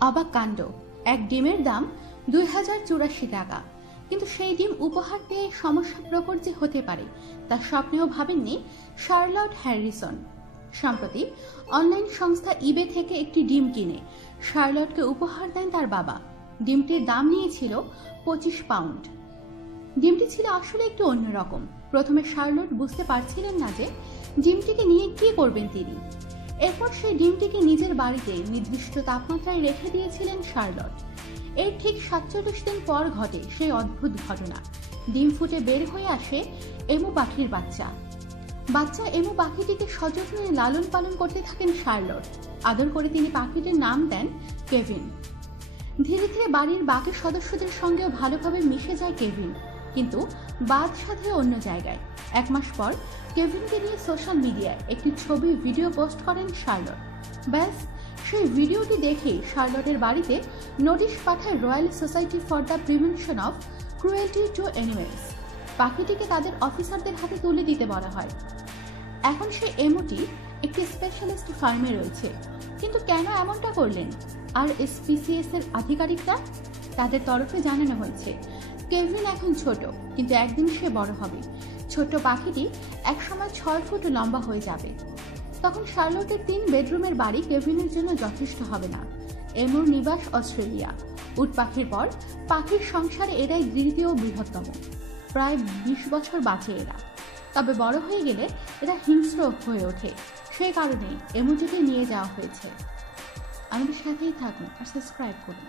অবাক কাণ্ড, এক ডিমের দাম 2084 টাকা, কিন্তু সেই ডিম উপহার পেয়ে সমস্যা প্রকট যে হতে পারে তা স্বপ্নেও ভাবেননি শার্লট হ্যারিসন। সম্প্রতি অনলাইন সংস্থা ইবে থেকে একটি ডিম কিনে শার্লটকে উপহার দেন তার বাবা। ডিমটির দাম নিয়েছিল 25 পাউন্ড। ডিমটি ছিল আসলে একটু অন্যরকম। প্রথমে শার্লট বুঝতে পারছিলেন না যে ডিমটিকে নিয়ে কি করবেন তিনি। এরপর সেই ডিমটিকে নিজের বাড়িতে নির্দিষ্ট তাপমাত্রায় রেখে দিয়েছিলেন শার্লট। এর ঠিক 47 দিন পর ঘটে সেই অদ্ভুত ঘটনা। ডিম ফুটে বের হয়ে আসে এমু পাখির বাচ্চা। এমু পাখিটিকে সযত্নে লালন পালন করতে থাকেন শার্লট। আদর করে তিনি পাখিটির নাম দেন কেভিন। ধীরে ধীরে বাড়ির বাকি সদস্যদের সঙ্গেও ভালোভাবে মিশে যায় কেভিন, কিন্তু বাদ সাধে অন্য জায়গায়। 1 মাস পর কেভিনকে নিয়ে সোশ্যাল মিডিয়ায় একটি ছবি ভিডিও পোস্ট করেন শার্লট। ব্যাস, সেই ভিডিওটি দেখেই শার্লটের বাড়িতে নোটিশ পাঠায় royal society for the prevention of cruelty to animals. পাখিটিকে তাদের অফিসারদের হাতে তুলে দিতে বলা হয়। এখন সেই এমুটি একটি স্পেশালিস্ট ফার্মে রয়েছে। কিন্তু কেন এমনটা করলেন? আর SPCS এর আধিকারিকরা? তাদের তরফে জানানো হয়েছে কেভিন এখন ছোট, কিন্তু একদিন সে বড় হবে। ছোট্ট পাখিটি একসময় 6 ফুট লম্বা হয়ে যাবে। তখন শার্লটের 3 বেডরুমের বাড়ি কেভিনের জন্য যথেষ্ট হবে না। এমুর নিবাস অস্ট্রেলিয়া। উট পাখির পর পাখির সংসারে এরাই দ্বিতীয় বৃহত্তম। প্রায় 20 বছর বাঁচে এরা। তবে বড় হয়ে গেলে এরা হিংস্র হয়ে ওঠে। সেই কারণেই এমুটিকে নিয়ে যাওয়া হয়েছে। আমাদের সাথেই থাকুন আর সাবস্ক্রাইব করুন।